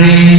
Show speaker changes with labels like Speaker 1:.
Speaker 1: Amen.